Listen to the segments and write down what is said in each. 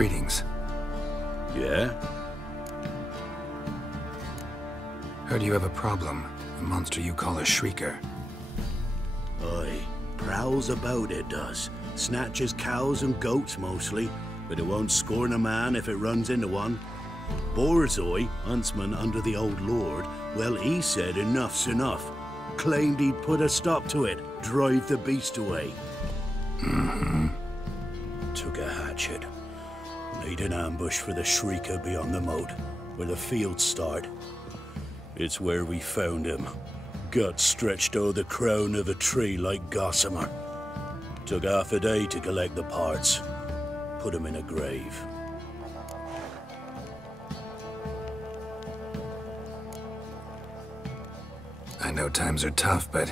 Greetings. Yeah? Heard you have a problem. A monster you call a shrieker. Aye. Prowls about, it does. Snatches cows and goats mostly, but it won't scorn a man if it runs into one. Borzoi, huntsman under the old lord, well, he said enough's enough. Claimed he'd put a stop to it, drive the beast away. Took a hatchet. Laid an ambush for the shrieker beyond the moat, where the fields start. It's where we found him. Guts stretched o'er the crown of a tree like gossamer. Took half a day to collect the parts. Put him in a grave. I know times are tough, but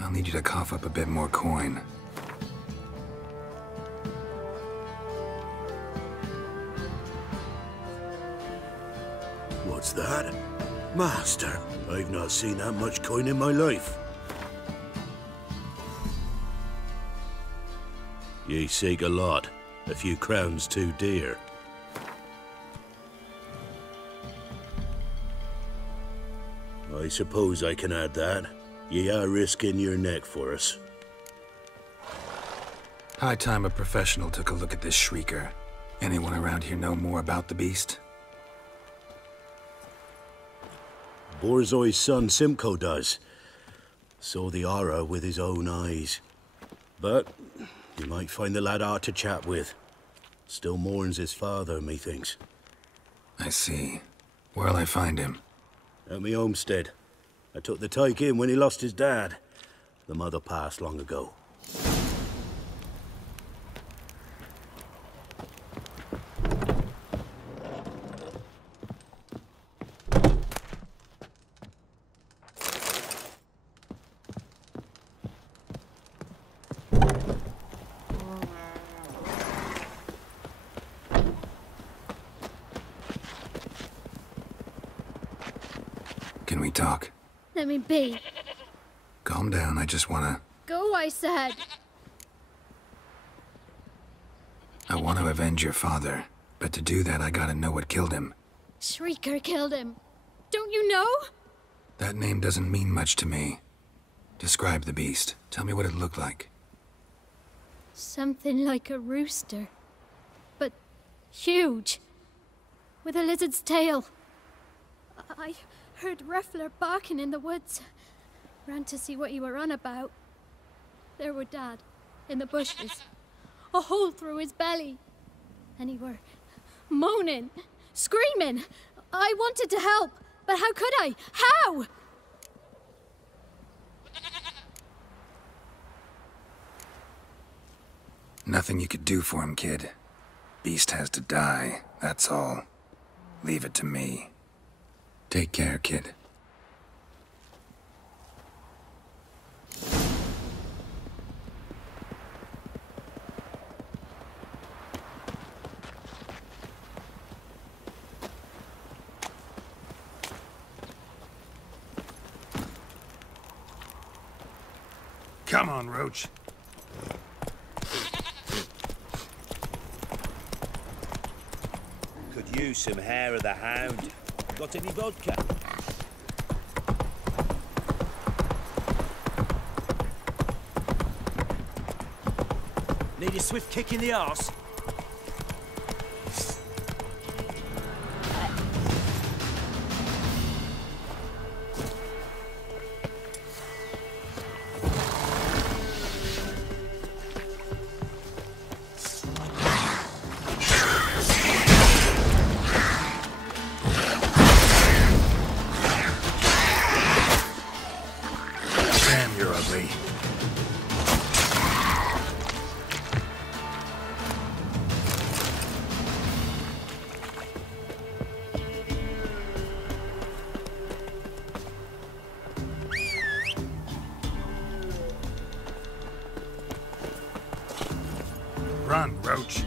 I'll need you to cough up a bit more coin. What's that? Master, I've not seen that much coin in my life. Ye seek a lot. A few crowns too dear. I suppose I can add that. Ye are risking your neck for us. High time a professional took a look at this shrieker. Anyone around here know more about the beast? Borzoi's son Simcoe does. Saw the aura with his own eyes. But you might find the lad hard to chat with. Still mourns his father, methinks. I see. Where'll I find him? At me homestead. I took the tyke in when he lost his dad. The mother passed long ago. Can we talk? Let me be. Calm down, I just wanna... Go, I said. I want to avenge your father, but to do that I gotta know what killed him. Shrieker killed him. Don't you know? That name doesn't mean much to me. Describe the beast. Tell me what it looked like. Something like a rooster. But huge. With a lizard's tail. I heard Ruffler barking in the woods. Ran to see what you were on about. There were Dad, in the bushes. A hole through his belly. And he were moaning, screaming. I wanted to help, but how could I? How? Nothing you could do for him, kid. Beast has to die, that's all. Leave it to me. Take care, kid. Come on, Roach. Could use some hair of the hound. Got any vodka? Need a swift kick in the arse? Run, Roach.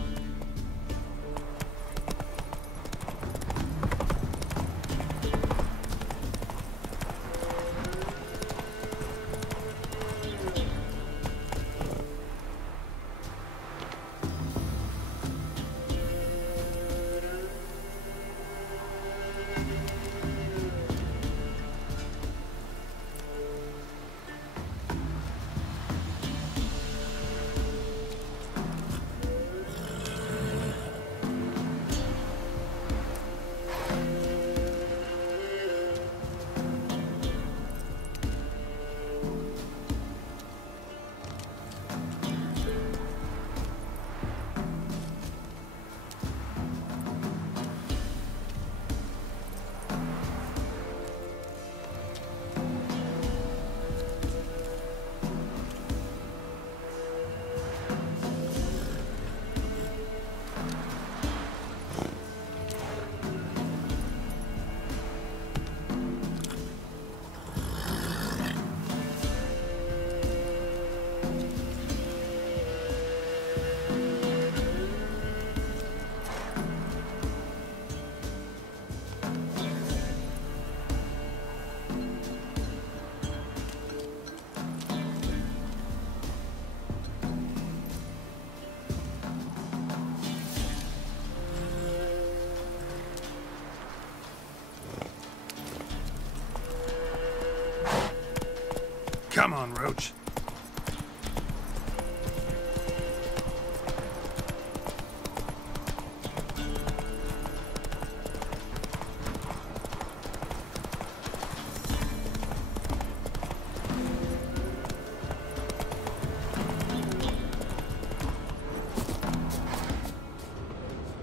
Come on, Roach.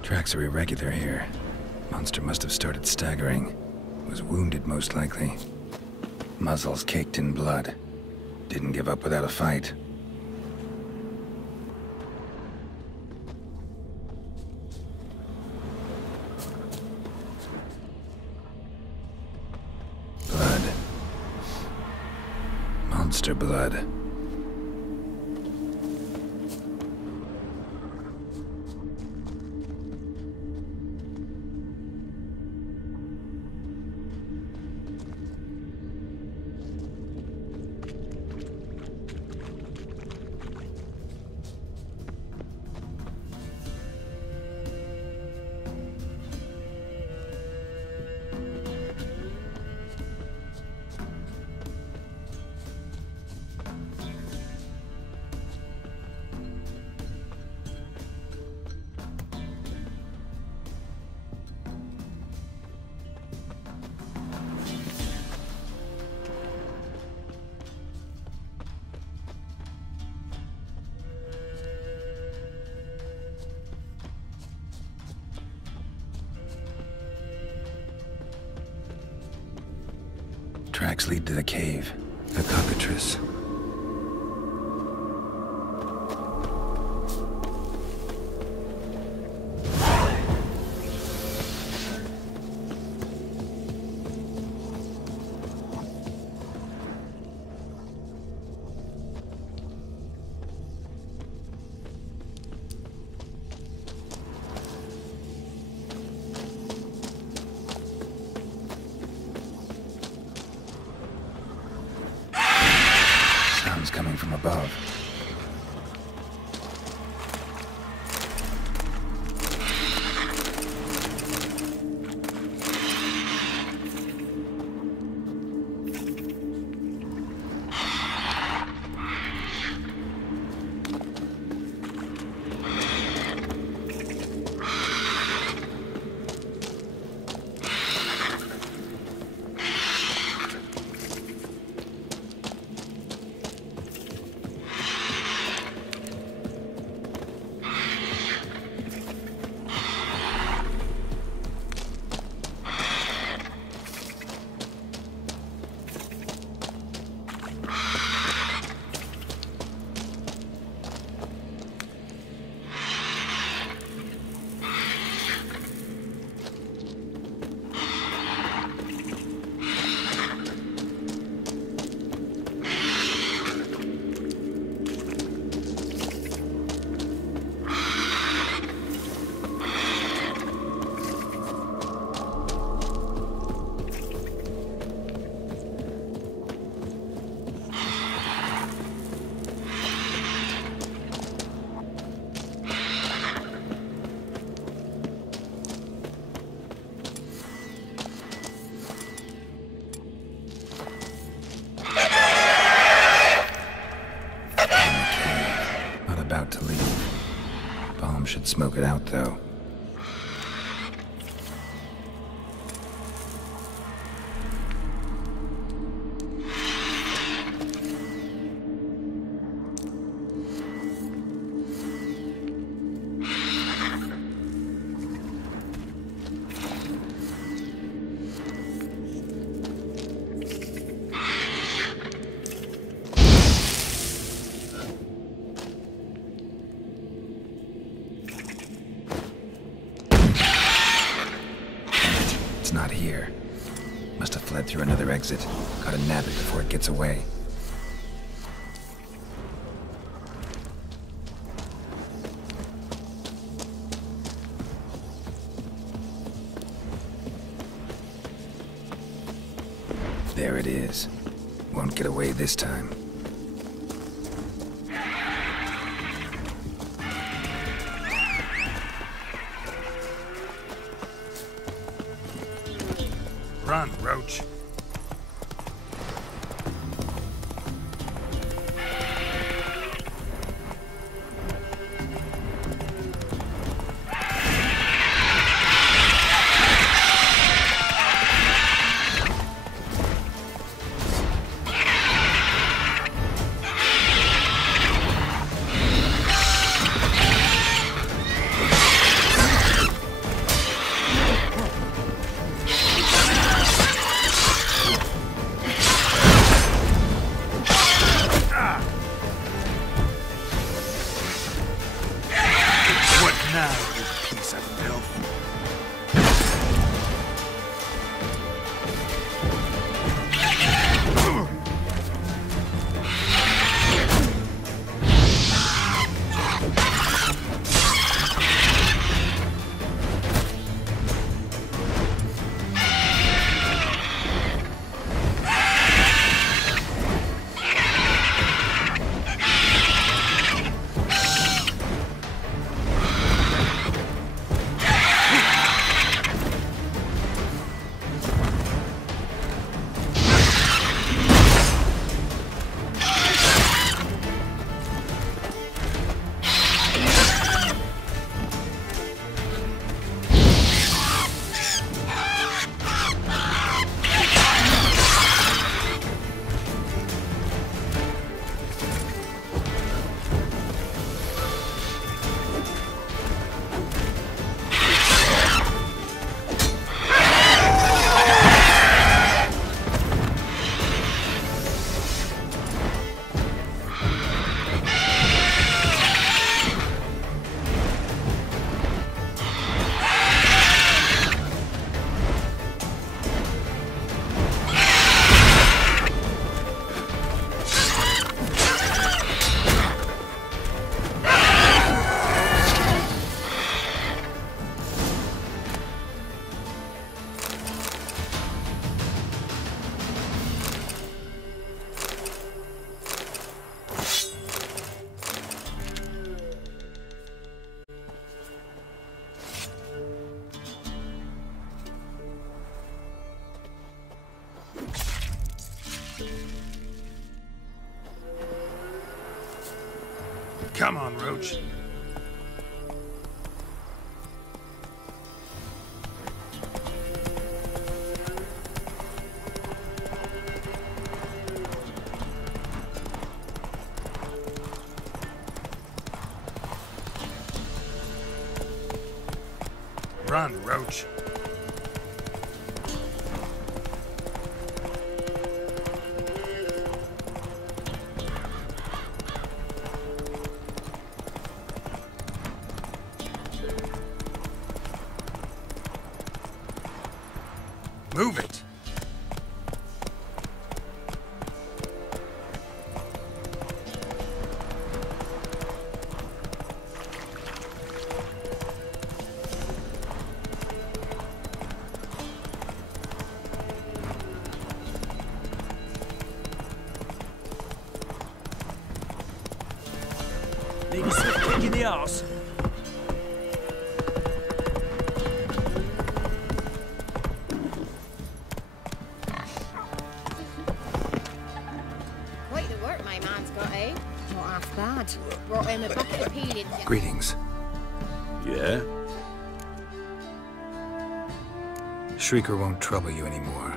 Tracks are irregular here. Monster must have started staggering. Was wounded, most likely. Muzzles caked in blood. Didn't give up without a fight. Blood. Monster blood. Tracks lead to the cave. The cockatrice. Coming from above. Should smoke it out, though. It's not here. Must have fled through another exit. Gotta nab it before it gets away. There it is. Won't get away this time. Run, Roach. Ah, you piece of filth. Come on, Roach. Run, Roach. Move it! Need a swift kick in the arse. Quite the work my man's got, eh? Not half bad. Brought him a bucket of peelings. Greetings. Yeah? Shrieker won't trouble you anymore.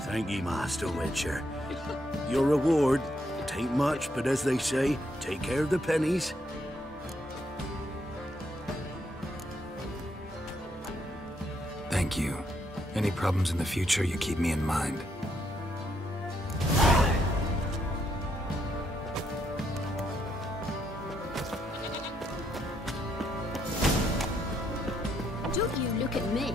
Thank ye, Master Witcher. Your reward, tain't much, but as they say, take care of the pennies. Thank you. Any problems in the future, you keep me in mind. Don't you look at me.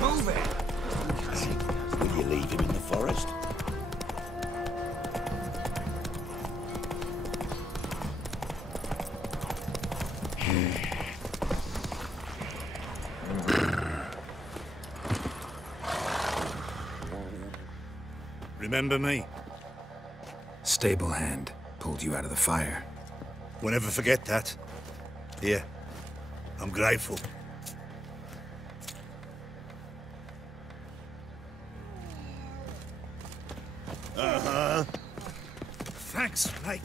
Move it! Will you leave him in the forest? Remember me? Stable hand pulled you out of the fire. We'll never forget that. Here, I'm grateful. Thanks, mate.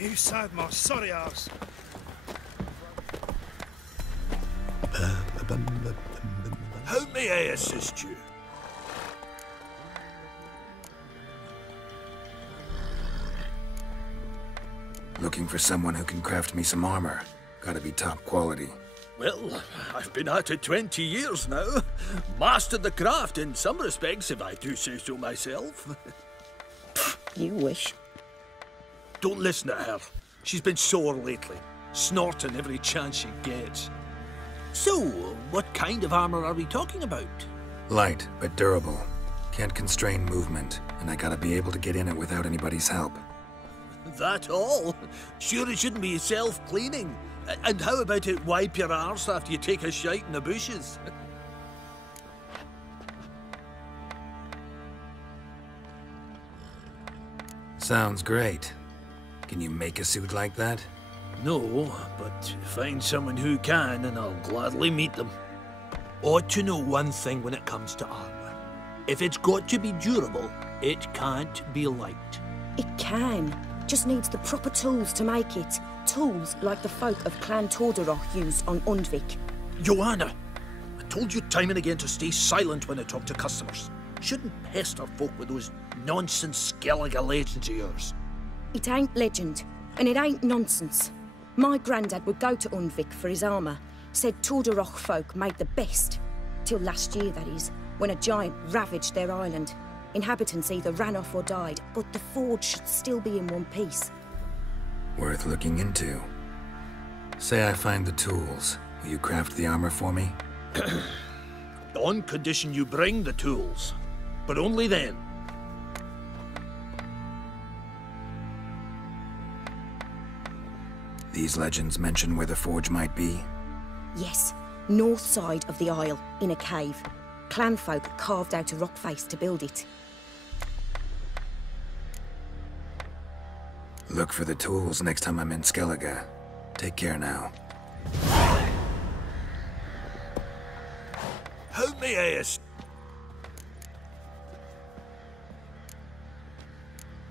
You saved my sorry ass. How may I assist you? Looking for someone who can craft me some armor. Gotta be top quality. Well, I've been at it 20 years now. Mastered the craft in some respects, if I do say so myself. You wish. Don't listen to her. She's been sore lately, snorting every chance she gets. So, what kind of armor are we talking about? Light, but durable. Can't constrain movement, and I gotta be able to get in it without anybody's help. That all? Sure it shouldn't be self-cleaning. And how about it wipe your arse after you take a shite in the bushes? Sounds great. Can you make a suit like that? No, but find someone who can and I'll gladly meet them. Ought to know one thing when it comes to armor. If it's got to be durable, it can't be light. It can. Just needs the proper tools to make it. Tools like the folk of Clan Tordaroch use on Undvik. Joanna, I told you time and again to stay silent when I talk to customers. Shouldn't pester folk with those nonsense Skellige legends of yours. It ain't legend, and it ain't nonsense. My granddad would go to Undvik for his armour. Said Tordaroch folk made the best. Till last year, that is, when a giant ravaged their island. Inhabitants either ran off or died, but the forge should still be in one piece. Worth looking into. Say I find the tools. Will you craft the armor for me? On condition you bring the tools. But only then. These legends mention where the forge might be? Yes, north side of the isle, in a cave. Clanfolk carved out a rock face to build it. Look for the tools next time I'm in Skellige. Take care now. How may I assist?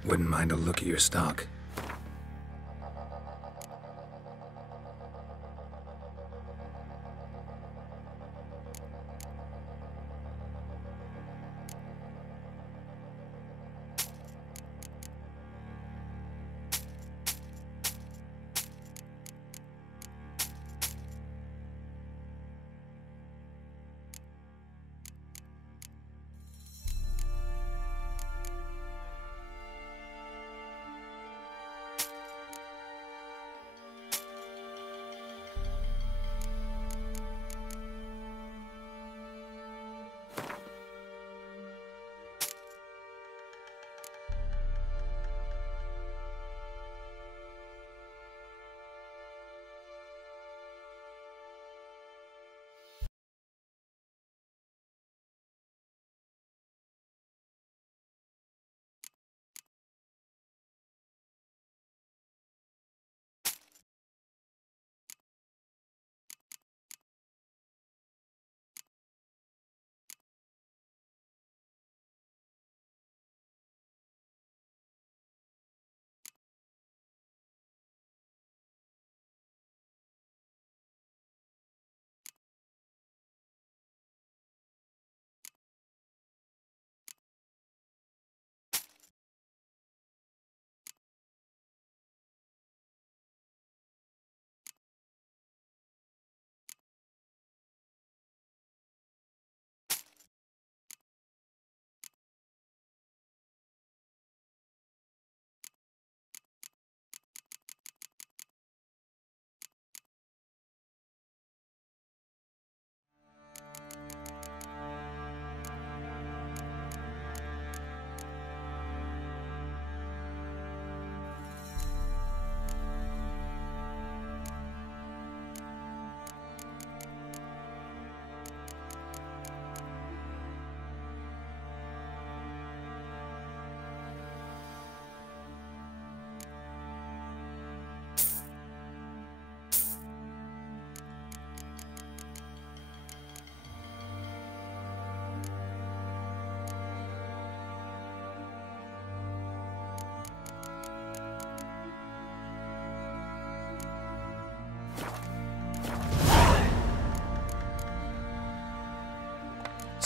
Wouldn't mind a look at your stock.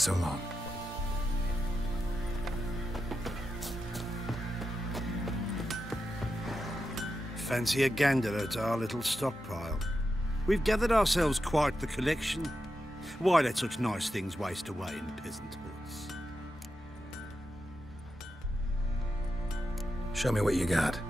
So long. Fancy a gander at our little stockpile. We've gathered ourselves quite the collection. Why let such nice things waste away in peasant hoods? Show me what you got.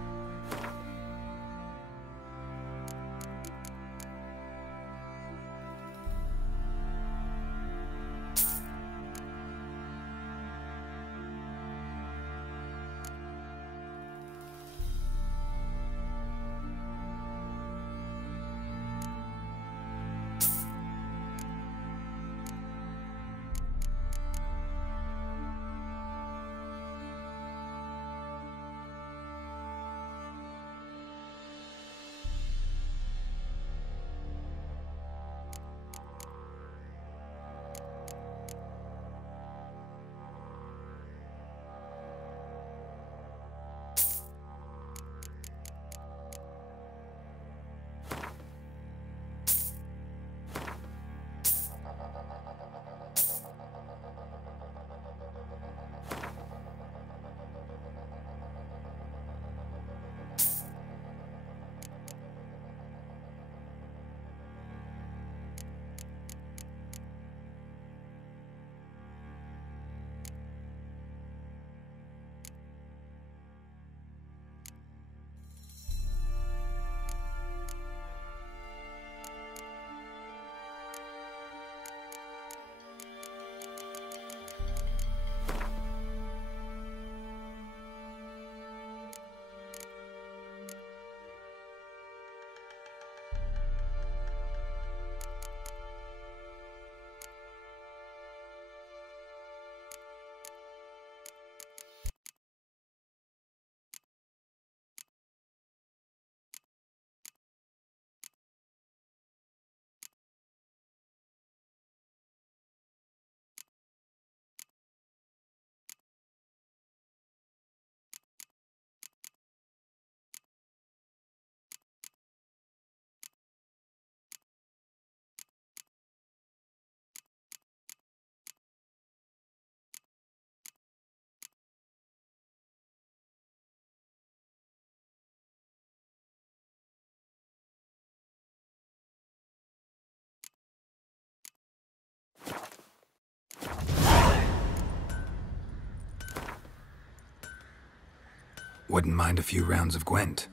Wouldn't mind a few rounds of Gwent.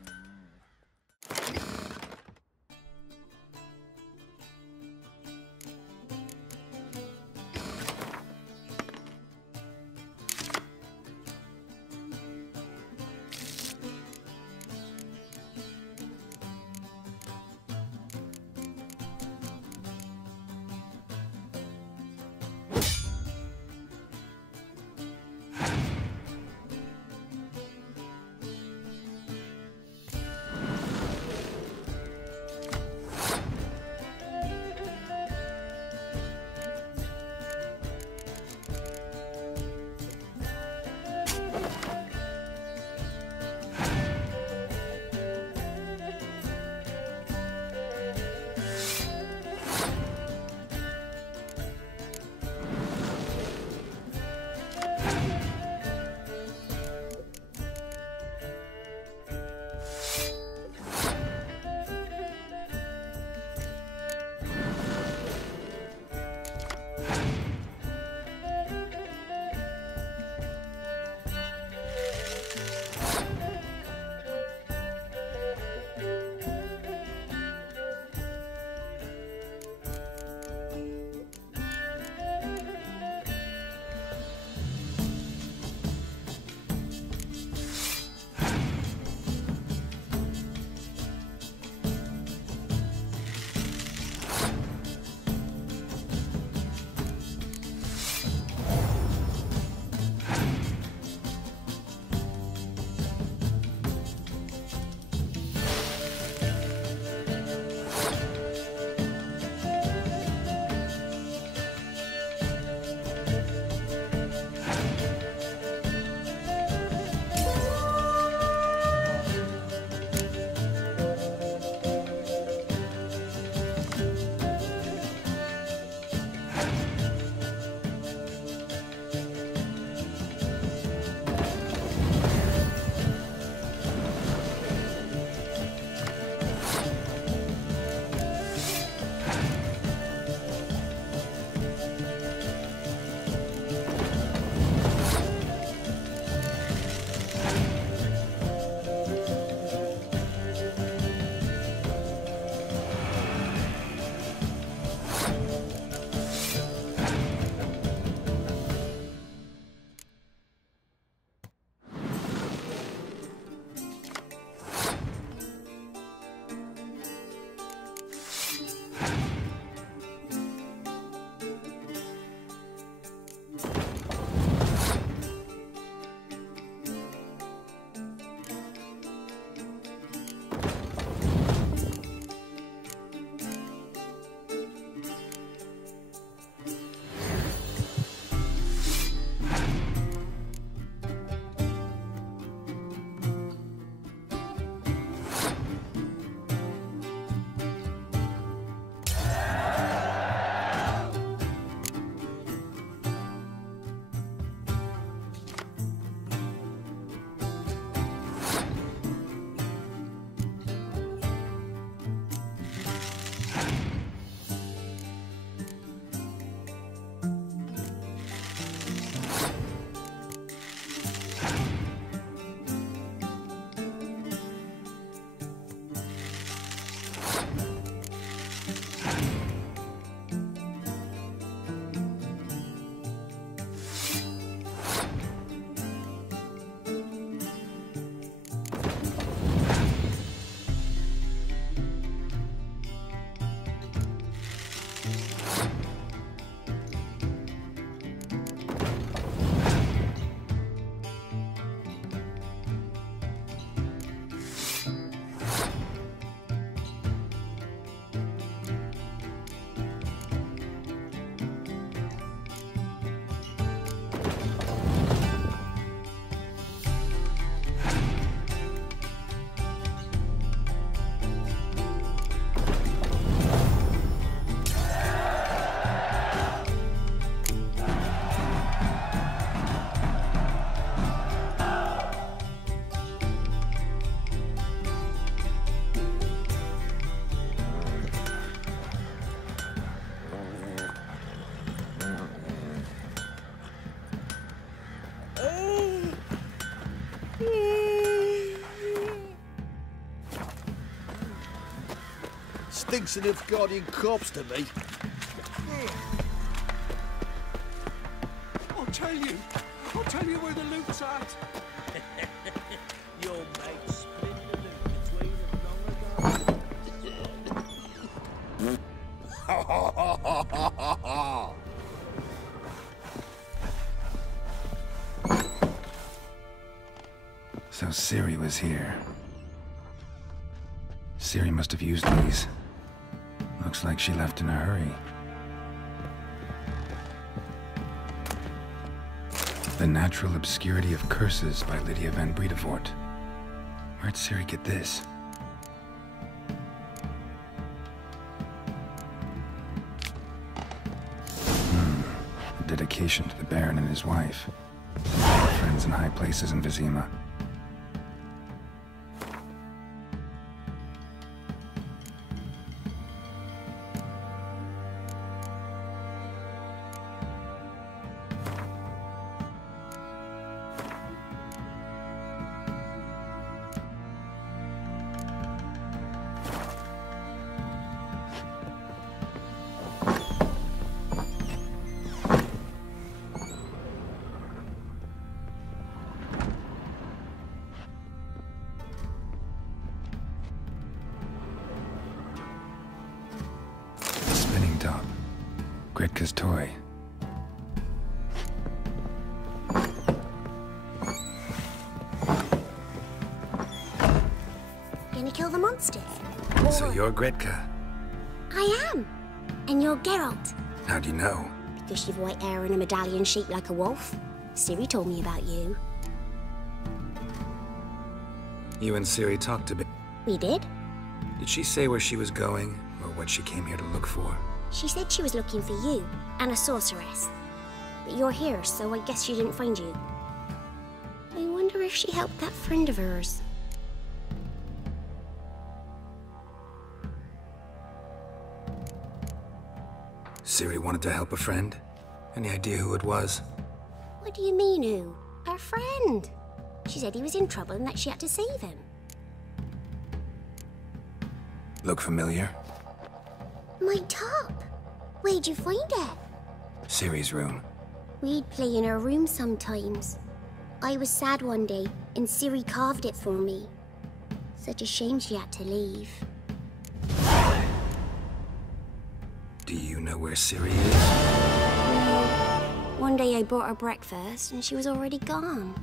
thinks an Nilfgaardian corpse to me. I'll tell you where the loot's at. Your mate split the loot between them long ago. So Ciri was here. Ciri must have used these. Looks like she left in a hurry. The Natural Obscurity of Curses by Lydia van Bredevoort. Where'd Ciri get this? A dedication to the Baron and his wife. Friends in high places in Vizima. Gretka's toy. Gonna kill the monsters? So you're Gretka? I am. And you're Geralt. How do you know? Because you've white hair and a medallion shaped like a wolf. Ciri told me about you. You and Ciri talked a bit. We did? Did she say where she was going, or what she came here to look for? She said she was looking for you, and a sorceress. But you're here, so I guess she didn't find you. I wonder if she helped that friend of hers. Ciri wanted to help a friend? Any idea who it was? What do you mean, who? Her friend. She said he was in trouble and that she had to save him. Look familiar? My top! Where'd you find it? Ciri's room. We'd play in her room sometimes. I was sad one day, and Ciri carved it for me. Such a shame she had to leave. Do you know where Ciri is? One day I bought her breakfast, and she was already gone.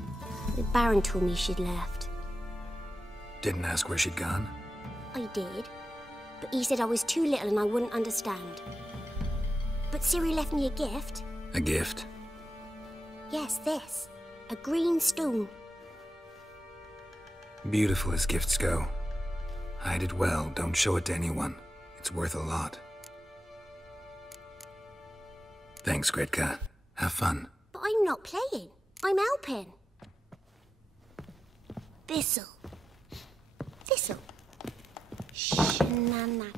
The Baron told me she'd left. Didn't ask where she'd gone? I did. But he said I was too little and I wouldn't understand. But Ciri left me a gift. A gift? Yes, this. A green stone. Beautiful as gifts go. Hide it well, don't show it to anyone. It's worth a lot. Thanks, Gretka. Have fun. But I'm not playing. I'm helping. This'll. Shenanigans.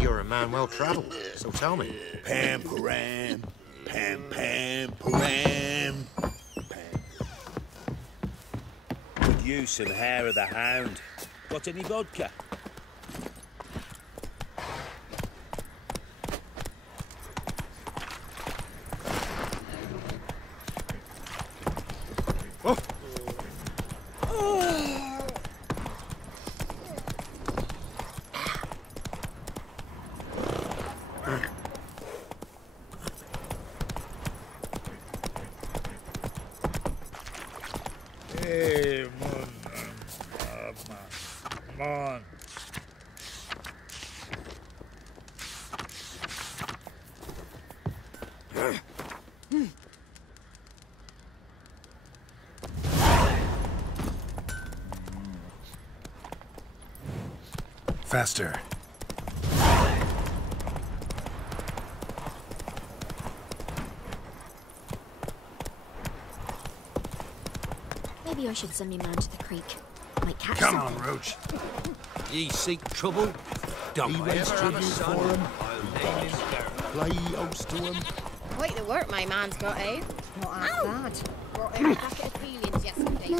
You're a man well-travelled, so tell me. Pam-param, pam-pam-param. Could use some hair of the hound. Got any vodka? Oh. Hey, come on. Faster. I should send me man to the creek. Might catch Come something. on, Roach. Ye seek trouble? Don't He waste waits your for you for him. Play host to him. Quite the work my man's got, eh? Not half bad. Brought him a packet of feelings yesterday.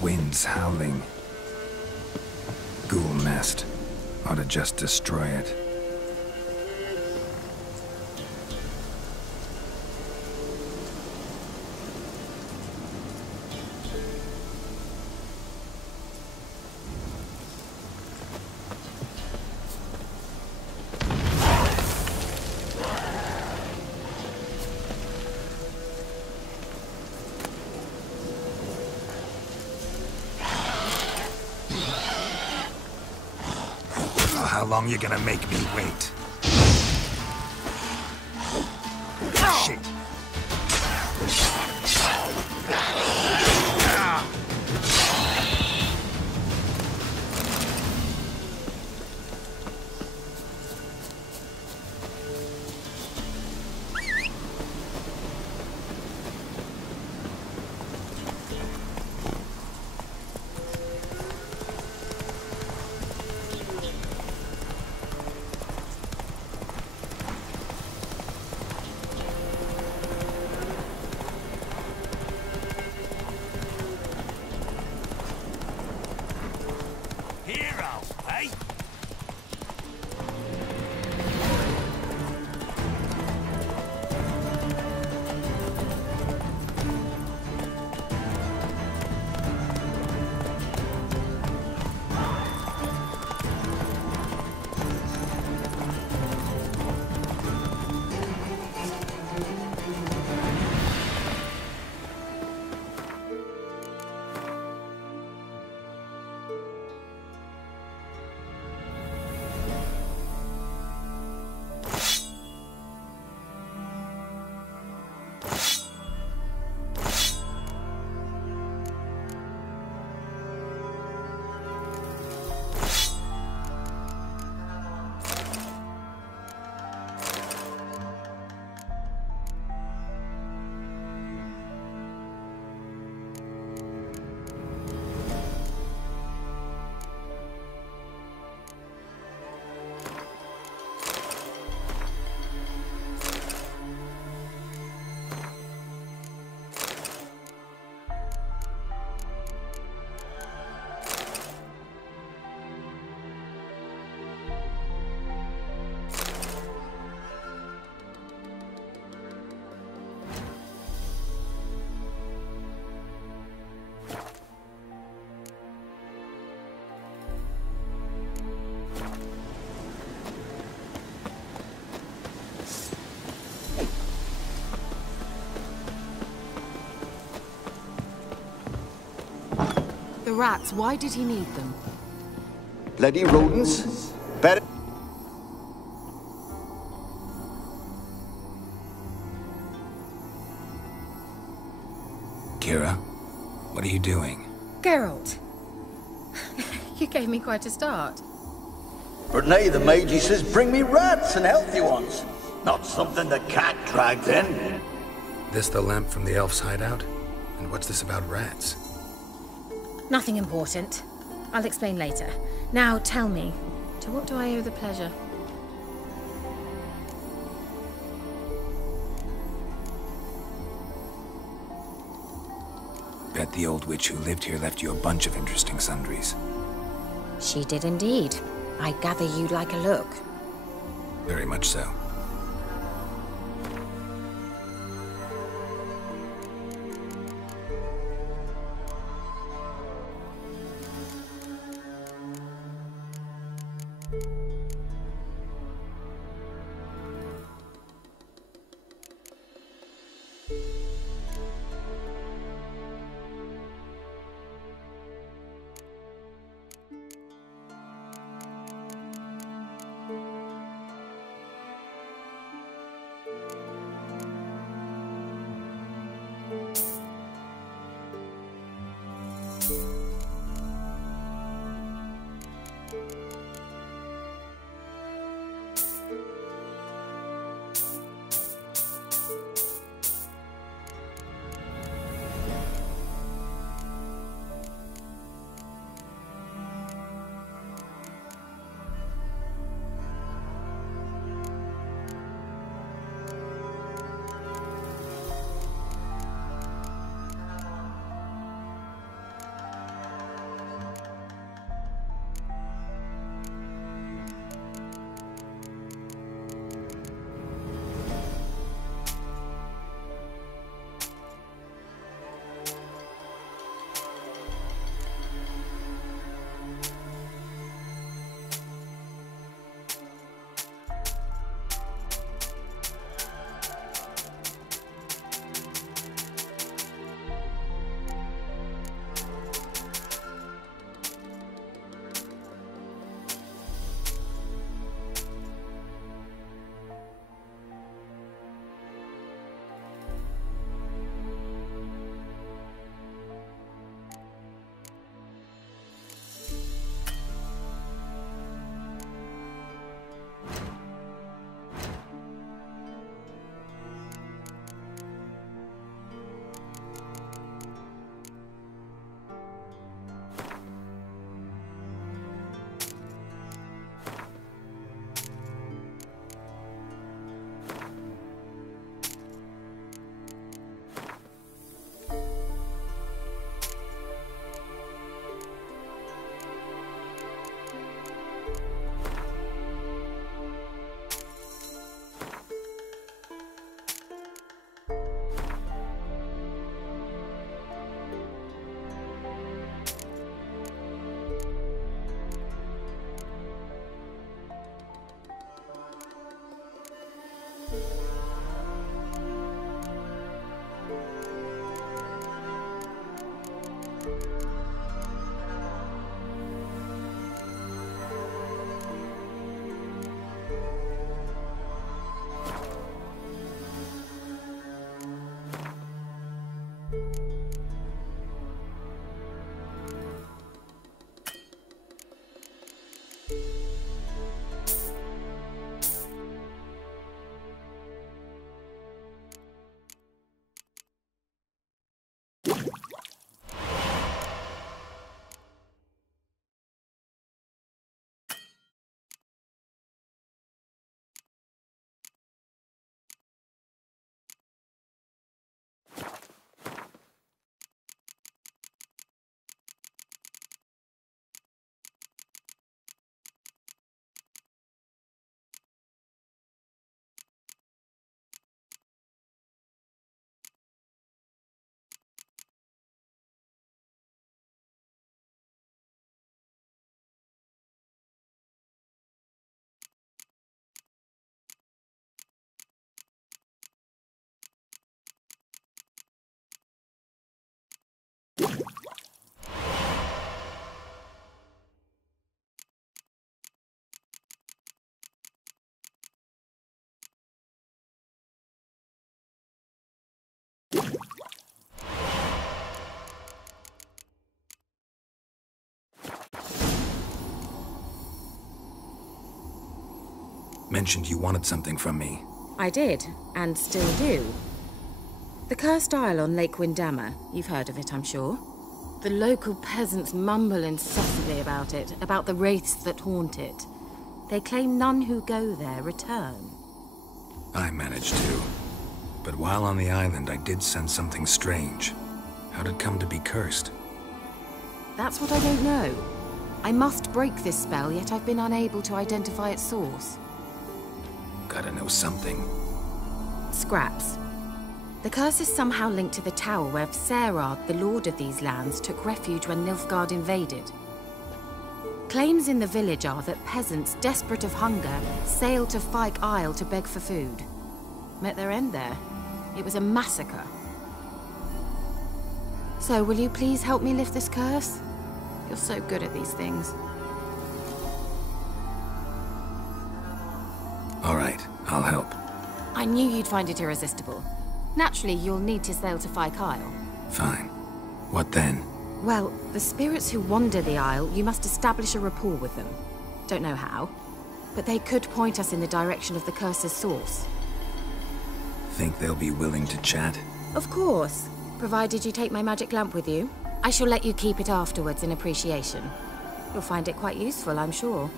Wind's howling. Ghoul nest. Ought to just destroy it. How long you gonna make me wait? Shit. The rats, why did he need them? Bloody rodents. Better. Keira, what are you doing? Geralt. You gave me quite a start. But nay, the mage, he says, bring me rats and healthy ones. Not something the cat dragged in. This the lamp from the elf's hideout? And what's this about rats? Nothing important. I'll explain later. Now tell me, to what do I owe the pleasure? Bet the old witch who lived here left you a bunch of interesting sundries. She did indeed. I gather you'd like a look. Very much so. Mentioned you wanted something from me. I did, and still do. The Cursed Isle on Lake Windammer. You've heard of it, I'm sure. The local peasants mumble incessantly about it, about the wraiths that haunt it. They claim none who go there return. I managed to. But while on the island, I did sense something strange. How'd it come to be cursed? That's what I don't know. I must break this spell, yet I've been unable to identify its source. Gotta know something. Scraps. The curse is somehow linked to the tower where Serard, the lord of these lands, took refuge when Nilfgaard invaded. Claims in the village are that peasants, desperate of hunger, sailed to Fyke Isle to beg for food. Met their end there. It was a massacre. So, will you please help me lift this curse? You're so good at these things. All right, I'll help. I knew you'd find it irresistible. Naturally, you'll need to sail to Fyke Isle. Fine. What then? Well, the spirits who wander the Isle, you must establish a rapport with them. Don't know how, but they could point us in the direction of the curse's source. Think they'll be willing to chat? Of course, provided you take my magic lamp with you. I shall let you keep it afterwards in appreciation. You'll find it quite useful, I'm sure.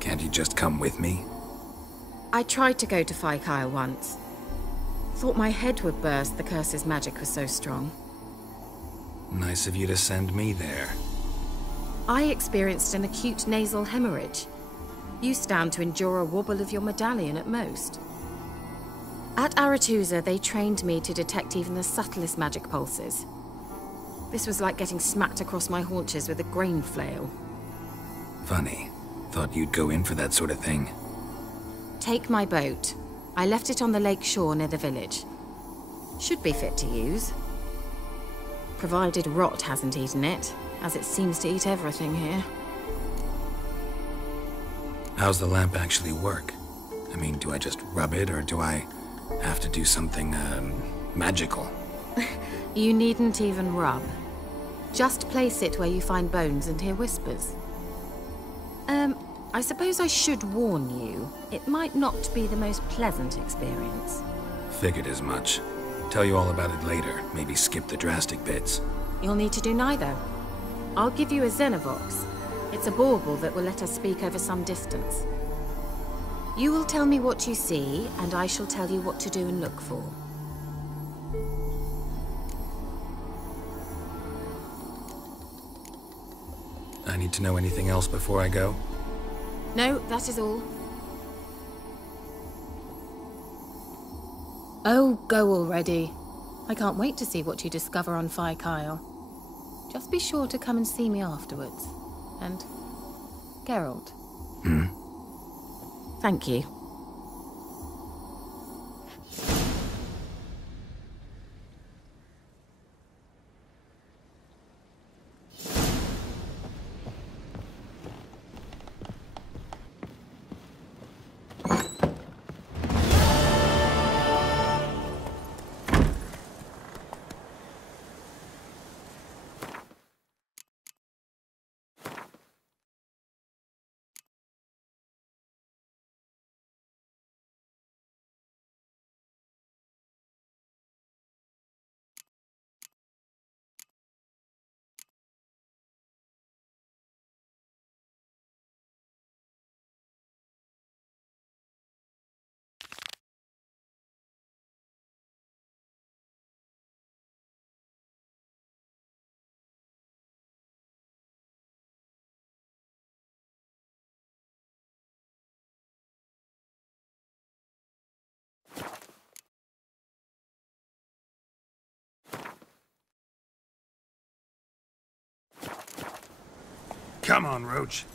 Can't you just come with me? I tried to go to Fyke Isle once. Thought my head would burst, the curse's magic was so strong. Nice of you to send me there. I experienced an acute nasal hemorrhage. You stand to endure a wobble of your medallion at most. At Aretusa, they trained me to detect even the subtlest magic pulses. This was like getting smacked across my haunches with a grain flail. Funny. Thought you'd go in for that sort of thing. Take my boat. I left it on the lake shore near the village. Should be fit to use. Provided rot hasn't eaten it, as it seems to eat everything here. How's the lamp actually work? I mean, do I just rub it, or do I have to do something, magical? You needn't even rub. Just place it where you find bones and hear whispers. I suppose I should warn you. It might not be the most pleasant experience. Figured as much. Tell you all about it later. Maybe skip the drastic bits. You'll need to do neither. I'll give you a Xenovox. It's a bauble that will let us speak over some distance. You will tell me what you see, and I shall tell you what to do and look for. I need to know anything else before I go? No, that is all. Oh, go already. I can't wait to see what you discover on Fyke Isle. Just be sure to come and see me afterwards. And Geralt. Thank you. Come on, Roach.